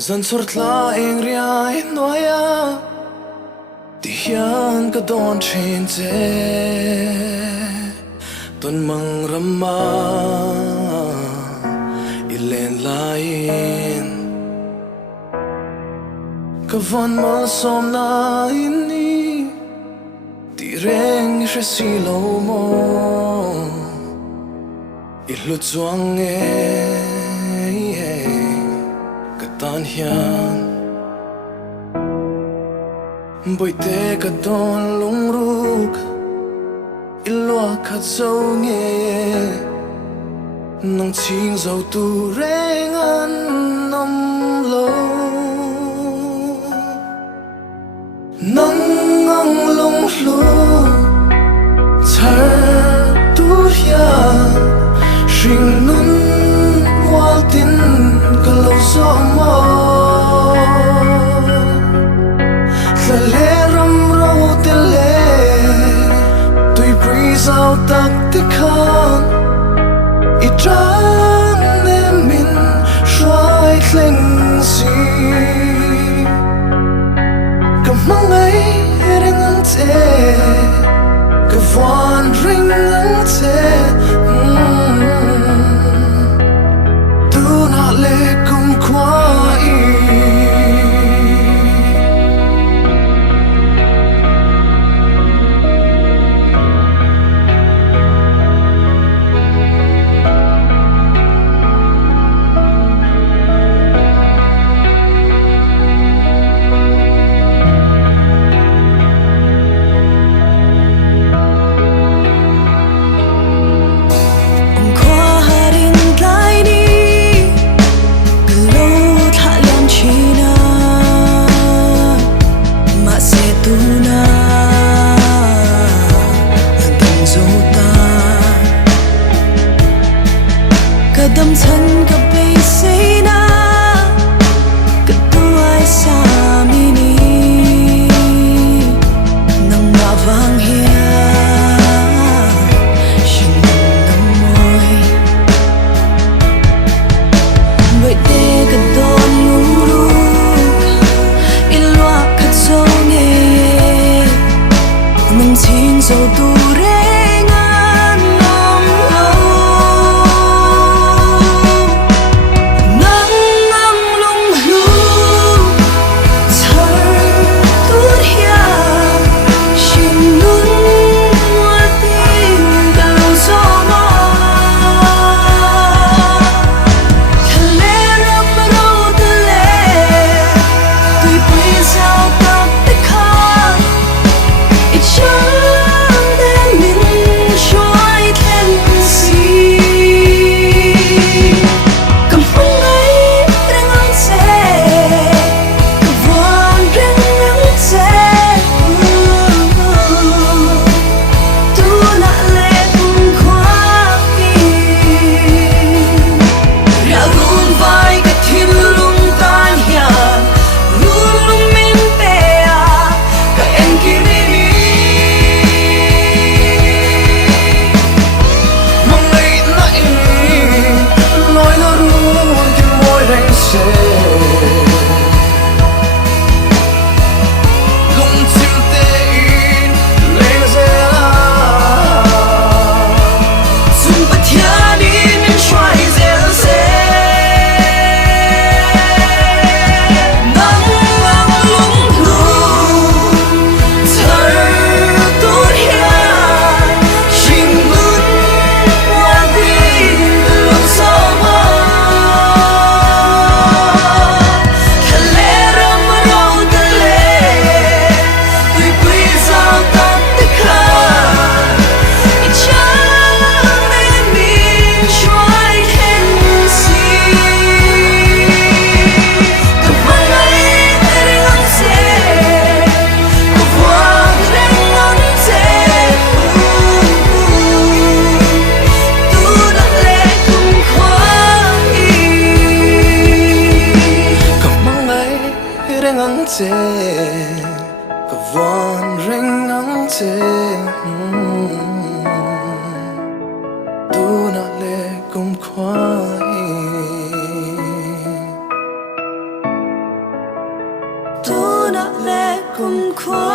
Dân sort la eng ria noya ti hian ka don thin che ton mang rama ilen lain ka von mal som na ini ti reng she si lo mo ilu chuang tan hian boi te ka don lung ruk ilwa khat zo nge nang ching zo tu reng an nom lo nang ngang lung hlu char tu hian shing nun wal tin ka lo zo mo la le ram ro te le tui breeze out tak te khan I tran ne min shwai thleng si ka mangai ring an te khawlhring ang che Khawlhring ang che Tunah le Kumkhuain Tunah le Kumkhuain